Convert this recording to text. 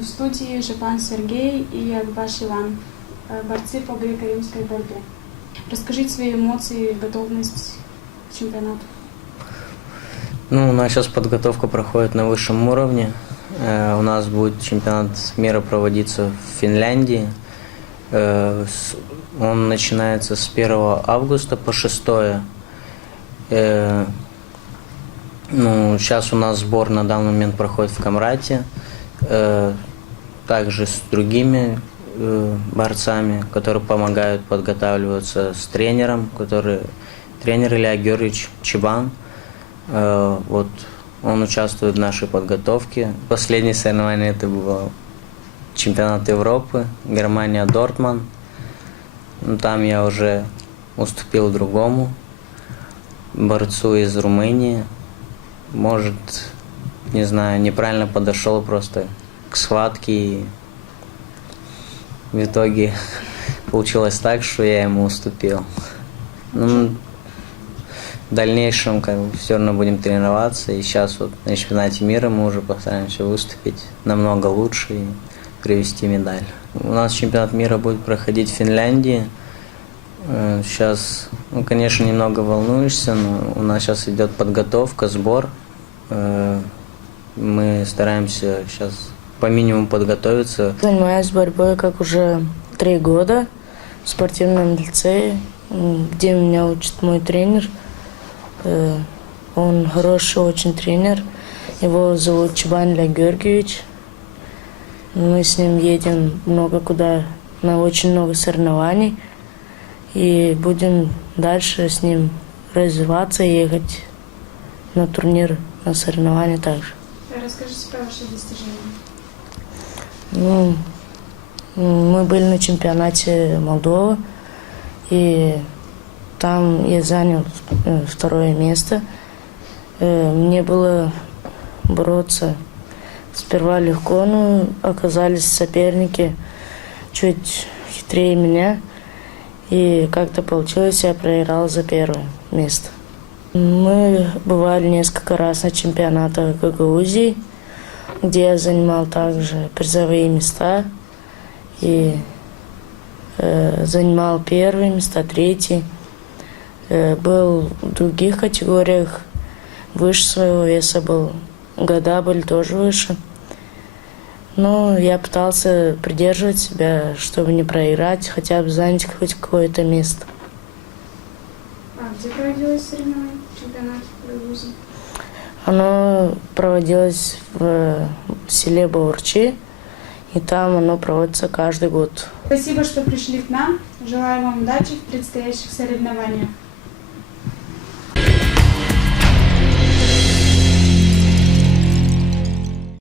в студии Жупан Сергей и Акбаш Иван, борцы по греко-римской борьбе. Расскажите свои эмоции, готовность к чемпионату. Ну, у нас сейчас подготовка проходит на высшем уровне. У нас будет чемпионат мира проводиться в Финляндии. Он начинается с 1 августа по 6. Сейчас у нас сбор на данный момент проходит в Камрате. Также с другими борцами, которые помогают подготавливаться, с тренером, тренер Илья Георгиевич Чебан. Вот он участвует в нашей подготовке. Последнее соревнование это было чемпионат Европы, Германия, Дортмунд. Там я уже уступил другому борцу из Румынии. Может, не знаю, неправильно подошел просто к схватке, и в итоге получилось так, что я ему уступил. В дальнейшем все равно будем тренироваться, и сейчас вот на чемпионате мира мы уже постараемся выступить намного лучше и привезти медаль. У нас чемпионат мира будет проходить в Финляндии. Сейчас, конечно, немного волнуешься, но у нас сейчас идет подготовка, сбор. Мы стараемся сейчас по минимуму подготовиться. Занимаюсь борьбой как уже 3 года в спортивном лицее, где меня учит мой тренер. Он хороший очень тренер. Его зовут Чебан Илья Георгиевич. Мы с ним едем много куда, на очень много соревнований. И будем дальше с ним развиваться и ехать на турнир, на соревнования также. Расскажите про ваши достижения. Мы были на чемпионате Молдовы, и там я занял 2 место. Мне было бороться сперва легко, но оказались соперники чуть хитрее меня. И как-то получилось, я проиграл за 1 место. Мы бывали несколько раз на чемпионатах Гагаузии, где я занимал также призовые места. И занимал 1 места, 3. Был в других категориях, выше своего веса был. Года были тоже выше. Но я пытался придерживать себя, чтобы не проиграть, хотя бы занять хоть какое-то место. А где проводилось соревнование, чемпионат в Гагаузии? Оно проводилось в селе Баурчи, и там оно проводится каждый год. Спасибо, что пришли к нам. Желаю вам удачи в предстоящих соревнованиях.